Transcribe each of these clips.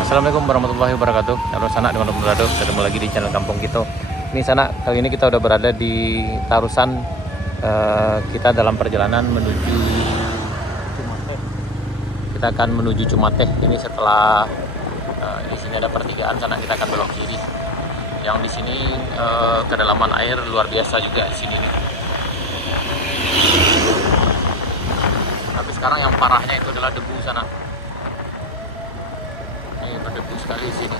Assalamualaikum warahmatullahi wabarakatuh. Halo Sanak dengan Berado, ketemu lagi di channel Kampung Kita. Ini Sanak, kali ini kita udah berada di Tarusan. Kita dalam perjalanan menuju Cumateh. Kita akan menuju Cumateh. Ini setelah di sini ada pertigaan, Sanak, kita akan belok kiri. Yang di sini kedalaman air luar biasa juga di sini nih. Tapi sekarang yang parahnya itu adalah debu sana. Ini berdebu sekali di sini.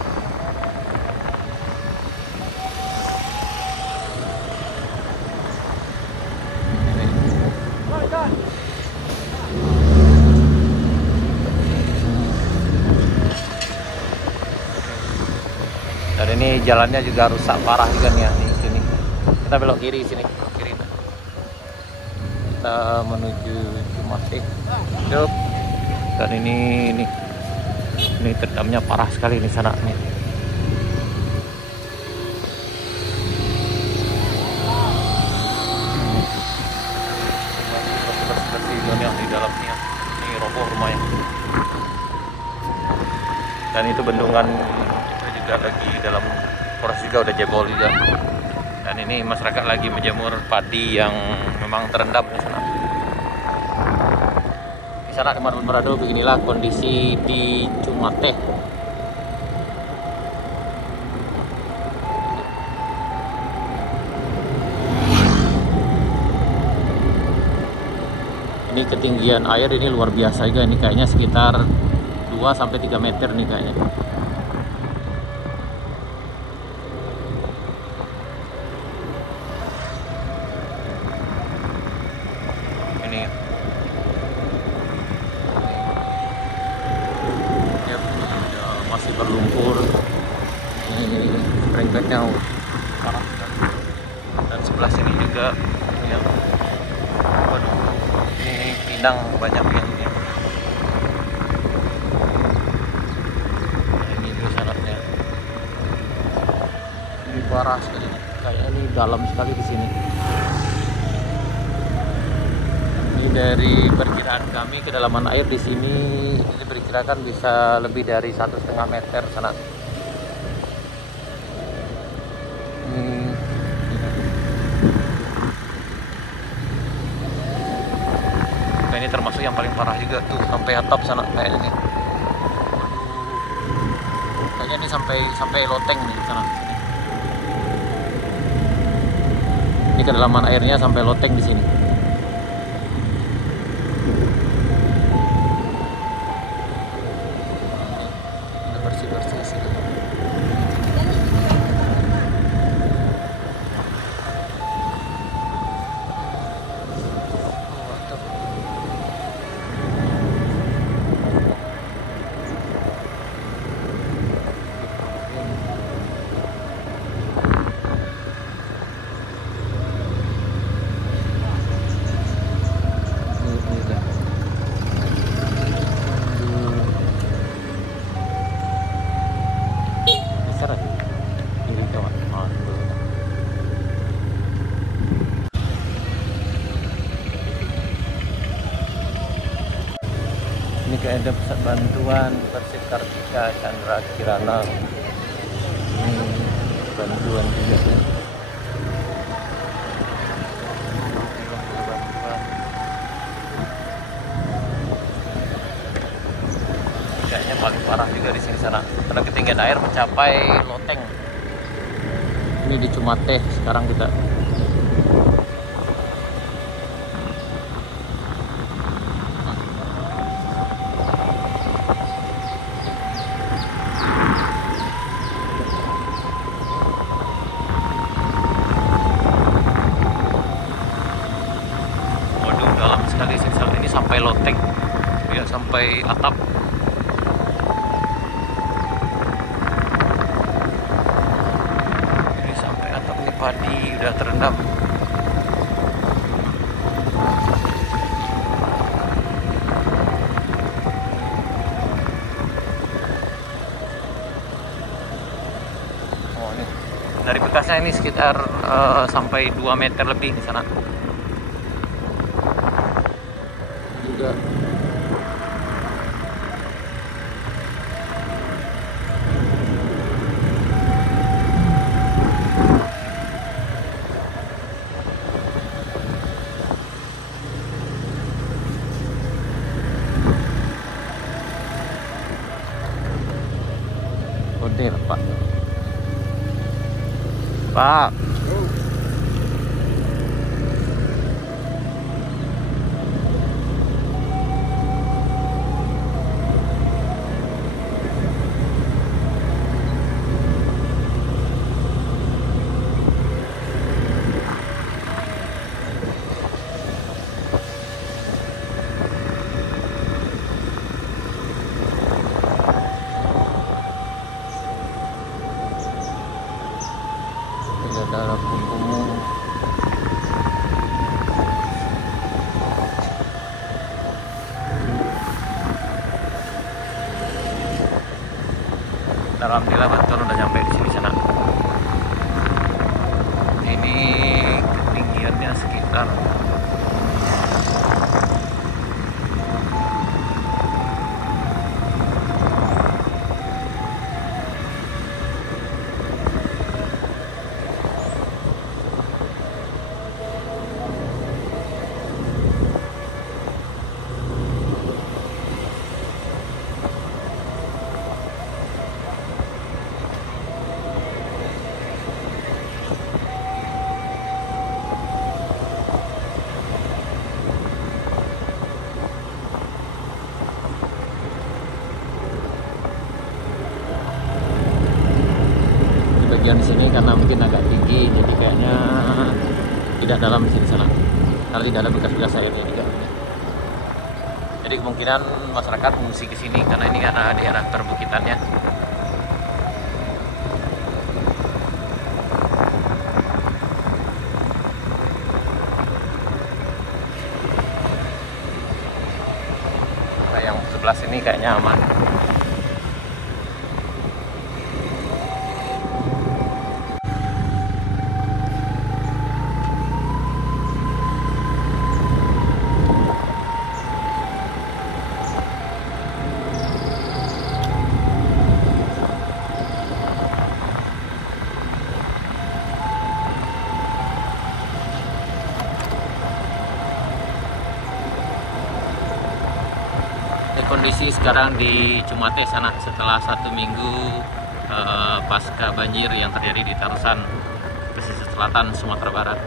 Dan ini jalannya juga rusak parah juga nih ya di sini. Kita belok kiri sini, belok kiri. Kita menuju Cumateh. Yup. Dan ini terendamnya parah sekali nih sana nih. Bersih yang di dalamnya. Ini roboh rumahnya. Dan itu bendungan itu juga lagi dalam proses juga udah jebol juga. Dan ini masyarakat lagi menjemur padi yang memang terendam di sana. Di sana teman-teman Berado, beginilah kondisi di Cumateh. Ini ketinggian air ini luar biasa juga, ini kayaknya sekitar 2-3 meter nih kayaknya. Ini ya, masih berlumpur. Ini rengketnya parah. Dan sebelah sini juga ya, waduh, ini pinang banyak yang ini. Nah, ini juga sanatnya. Ini parah sekali. Kayaknya ini dalam sekali di sini. Dari perkiraan kami, kedalaman air di sini diperkirakan bisa lebih dari 1,5 meter sana. Nah, ini termasuk yang paling parah juga tuh, sampai atap sana kayaknya nih. Kayaknya ini sampai loteng nih sana. Ini kedalaman airnya sampai loteng di sini. Bersih sini. Ini kayak ada pusat bantuan Persib Kartika Chandra Kirana. Bantuan juga tuh. Kayaknya paling parah juga di sini sana. Karena ketinggian air mencapai loteng. Ini di Cumateh sekarang kita. Ini sampai loteng ya, sampai atap. Ini sampai atap nih, padi udah terendam. Oh, ini dari bekasnya ini sekitar sampai 2 meter lebih di sana. Juga Udah lah, Pak. Pak. Tidak ada lampu umum. Alhamdulillah bantuan udah nyampe di sini sana. Ini ketinggiannya sekitar bagian sini karena mungkin agak tinggi, jadi kayaknya tidak dalam di sini sana. Karena tidak ada bekas-bekas airnya juga. Jadi kemungkinan masyarakat mengungsi ke sini karena ini karena daerah perbukitannya. Nah, yang sebelah sini kayaknya aman. Kondisi sekarang di Cumate sana setelah 1 minggu pasca banjir yang terjadi di Tarusan, pesisir selatan Sumatera Barat.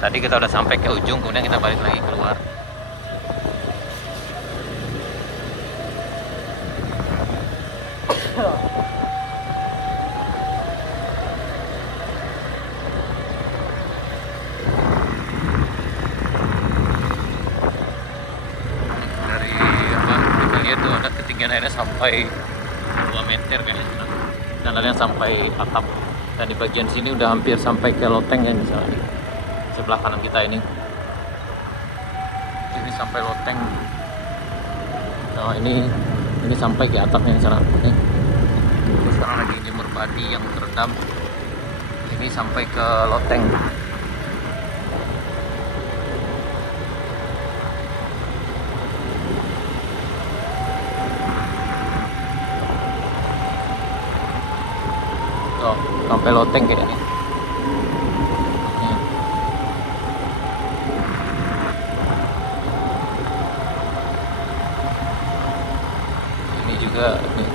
Tadi kita udah sampai ke ujung, kemudian kita balik lagi keluar. Airnya sampai 2 meter kayaknya, dan airnya sampai atap, dan di bagian sini udah hampir sampai ke loteng ya, misalnya sebelah kanan kita ini sampai loteng. Nah ini sampai ke atapnya di sana. Terus sekarang lagi jemur padi yang terendam, ini sampai ke loteng. Sampai loteng kayaknya. Ini juga nih.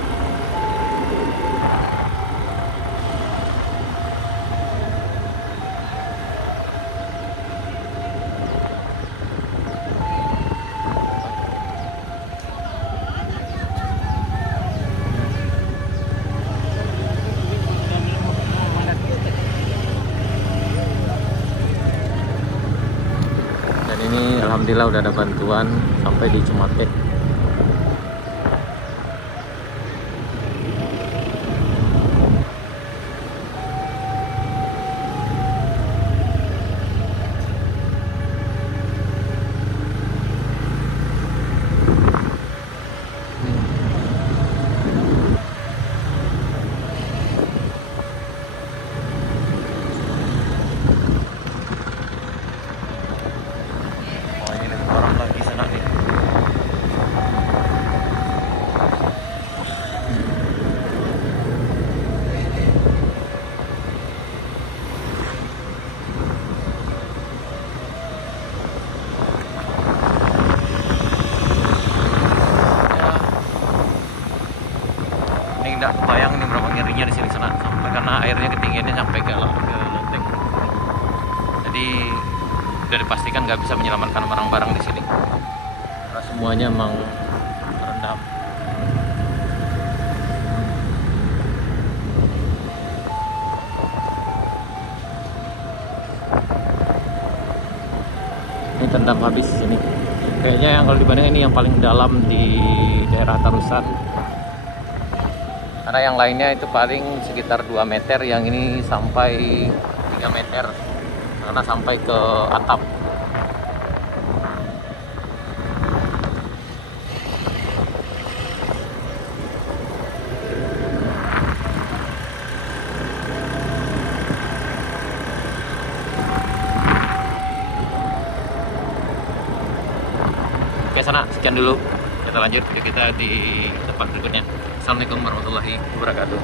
Ini alhamdulillah udah ada bantuan sampai di Cumate. ketinggiannya sampai ke loteng. Jadi sudah dipastikan nggak bisa menyelamatkan barang-barang di sini karena semuanya memang terendam. Ini terendam habis di sini. Kayaknya yang kalau dibanding ini yang paling dalam di daerah Tarusan. Karena yang lainnya itu paling sekitar 2 meter, yang ini sampai 3 meter karena sampai ke atap. Oke Sana, sekian dulu. Kita lanjut ke kita di tempat berikutnya. Assalamualaikum warahmatullahi wabarakatuh.